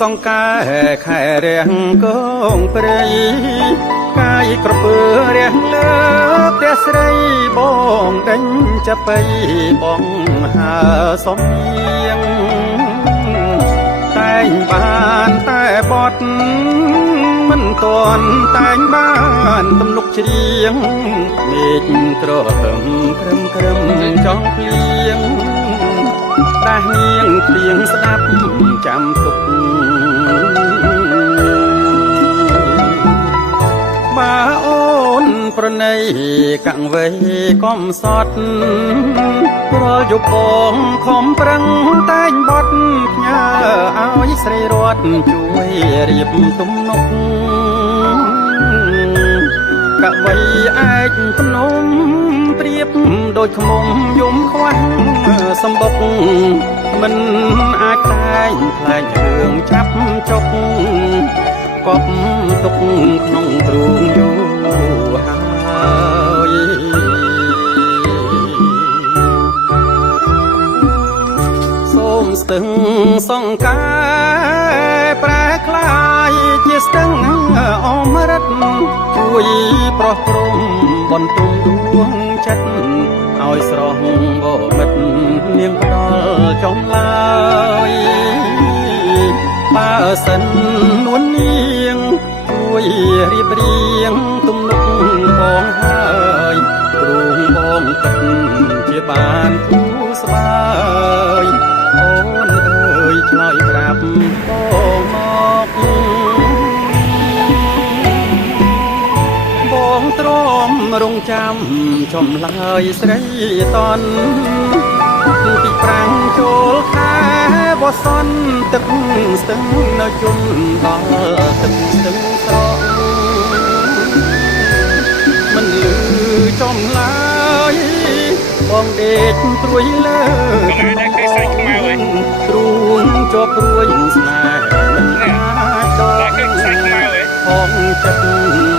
សង្កែខែរាំងកងព្រៃកាយក្រពើរាំងលើផ្ទះស្រីបងដេញចាប់បៃបងហើសំនៀងតែងបានតែបត់មិនទាន់តែងបានទំនុកច្រៀងមេឃក្រហមក្រឹមក្រឹមចង់ភ្លៀងដាស់នាងព្រៀងស្ដាប់ចាំទុកបើអូនប្រណីកាំងវៃកំសត់រាល់យប់បងខំប្រឹងតែងបត់ផ្ញើឲ្យស្រីរត់ជួយរៀបទំនុកកវីឯកភ្នំប្រៀបដូចខ្មុំយំខ្វះសម្បុកមិនអាចតែងខ្លែងរឿងចាប់ចុកកប់ទុកក្នុងទ្រូងយូរហើយសូមស្ទឹងសង្កែប្រែคล้ายជាស្ទឹងអមរិតជួយប្រោះព្រំបន្ទុំដួងចិត្តឲ្យស្រស់បមិត្តនាងផ្ដល់ចំឡើយបើសិននួននាងជួយរៀបរៀងទំនុកបងហើយទ្រូងបងពិតជាបានគូស្បើយអូនអើយឆ្លើយប្រាប់បងមកបងទ្រាំរងចាំចំឡើយស្រីតនពីប្រាំងចូលខែបសនទឹកស្ទឹងនៅជុំដល់ទឹកស្ទឹងស្រកមិនលឺចំឡើយបងដេកព្រួយលើថ្នមបងទ្រូងជាប់ព្រួយស្នេហ៍មិនអាចដកផងចិត្ត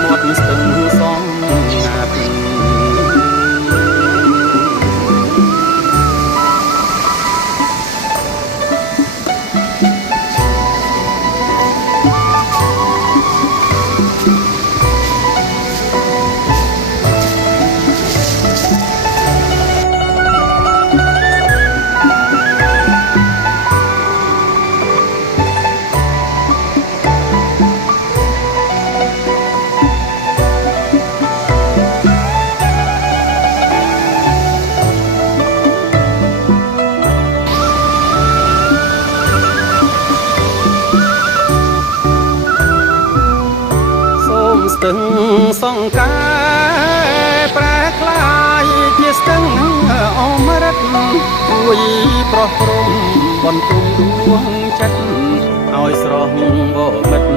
មាត់ស្ទឹងសំណាប់ស្ទឹងសង្កែប្រែคล้ายជាស្ទឹងអមរិតជួយប្រោះព្រំបន្ទុំដួងចិត្តឲ្យស្រស់បមិត្ត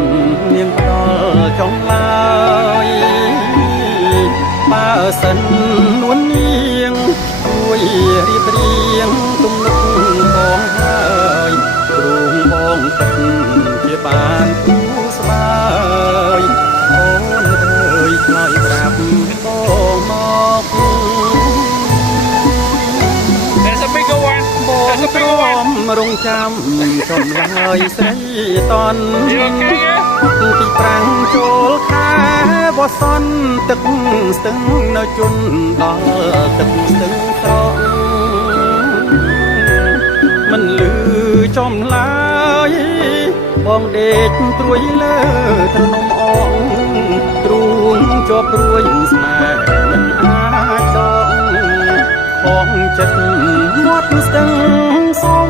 នាងផ្ដល់ចំឡើយបើសិននួននាងជួយរៀបរៀងទំនុកបងហើយទ្រូងបងពិតជាបានគូស្បើយអូនអើយឆ្លើយប្រាប់បងមក There's a bigger one. បងទ្រាំរងចាំចំឡើយស្រីតន You okay, yeah? ពីប្រាំងចូលខែបសនទឹកស្ទឹងនៅជន់ដល់ទឹកស្ទឹងស្រកមិនលឺចំឡើយបងដេកព្រួយលើថ្នមអងទ្រូងជាប់ព្រួយស្នេហ៍មិនអាចដកផងចិត្តមាត់ស្ទឹងសំ